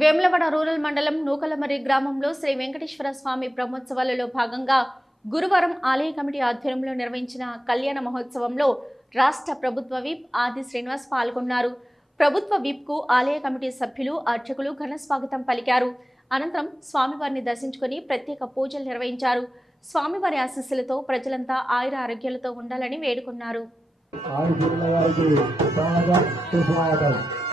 Vemulawada rural మండలం నూకలమరి గ్రామంలో శ్రీ వెంకటేశ్వర స్వామి బ్రహ్మోత్సవాలలో భాగంగా గురువారం ఆలయ కమిటీ ఆధ్వర్యంలో నిర్వహించిన కళ్యాణ మహోత్సవంలో రాష్ట్ర ప్రభుత్వ విప్ ఆది శ్రీనివాస్ పాల్గొన్నారు ప్రభుత్వ విప్కు ఆలయ కమిటీ సభ్యులు అర్చకులు ఘన స్వాగతం పలికారు అనంతరం స్వామివారిని దర్శించుకుని ప్రత్యేక పూజలు నిర్వహించారు స్వామివారి ఆశస్సులతో ప్రజలంతా ఆయుర ఆరోగ్యాలతో ఉండాలని వేడుకున్నారు